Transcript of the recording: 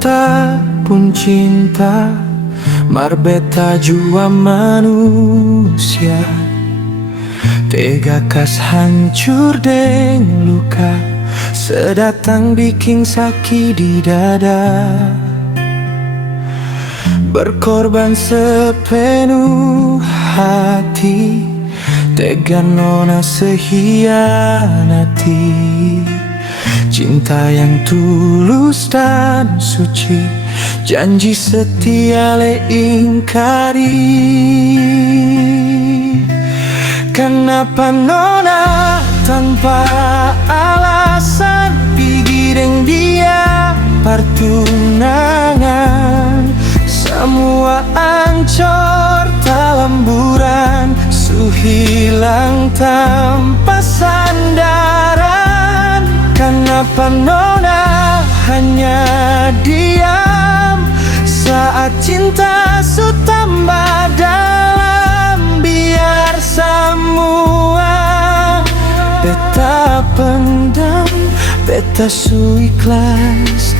beta pun cinta, mar beta jua manusia. Tega kas hancur deng luka, sedatang bikin sakit di dada. Berkorban sepenuh hati, tega nona sehianati. Cinta yang tulus dan suci, janji setia le ingkari. Kenapa nona tanpa alasan pergi deng dia pertunangan? Semua ancur talemburan, su hilang tanpa sandaran. Kenapa nona hanya diam saat cinta su tambah dalam? Biar semua beta pendam, beta su ikhlas